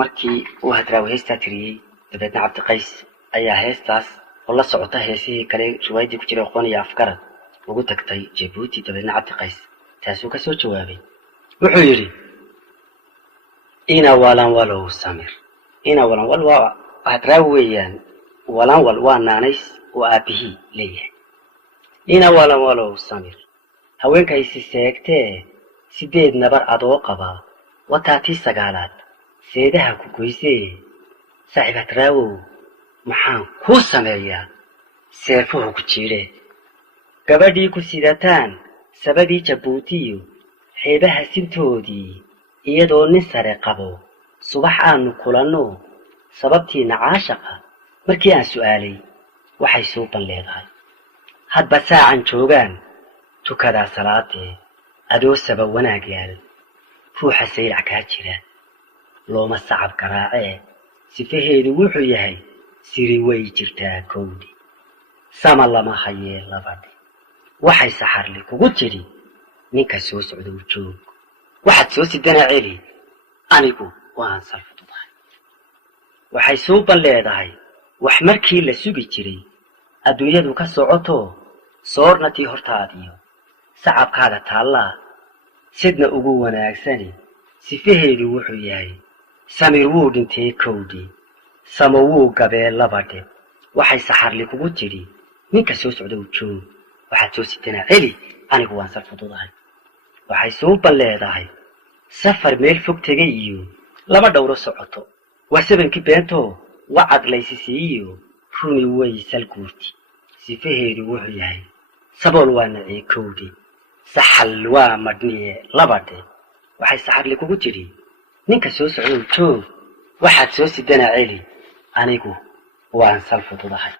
markii uu hadraawi heestaa tiriyey dabeedna cabdiqays ayaa heestaas oo la socota heesihii kale riwaayadii ku jiray aqoon iyo afgarad ugu tagtay Jabuuti dabeedna cabdiqays taasoo ka soo jawaabay wuxuu yiri ina walan walow samir ina walan wal waa hadraawi weeyaan walan wal waa naanays oo aabihi leeyahay ina walan walow samir haweenkaysi seegtee sideed nabar adoo qaba wataatii sagaalaad seedaha ku goysee saaxiib hadraawi maxaan ku sameeyaa seefuhu ku jiire gabadhii ku sidataan sabadii Jabuuti xeebaha sintoodii iyadoo nin sare qabo subax aanu kulanno sababtiina caashaqa markii aan su'aalay waxay soo banleedahay hadba saacan joogaan tukada salaatee adoo sabab wanaag yaal ruuxa sayrac ka jira looma sacab garaacee sifaheedu wuxuu yahay siri way jirtaa kowdi sama lama hayee labadhi waxay saxarli kugu tiri ninka soo socda u joog waxaad soo sidana celi anigu waan salfudahay waxay soo banleedahay wax markii la sugi jiray adduunyadu ka socoto soornatii hortaadiyo sacabkaaga taallaa sidna ugu wanaagsani sifaheedu wuxuu yahay samir wuu dhintay kowdi samo wuu gabee labadhe waxay saxarli kugu tiri ninka soo socda u joog waxaad soo sidana celi anigu waan salfudahay waxay soo banleedahay safar meel fog tegay iyo lama dhowro socoto waa sabankii beento wacad laysisiiyo runi way salguurti sifaheedu wuxuu yahay sabool waa nacay kowdi saxal waa madniye labadhe waxay saxarli kugu tiri ninka soo socda u joog waxaad soo sidana celi anigu waan salfudahay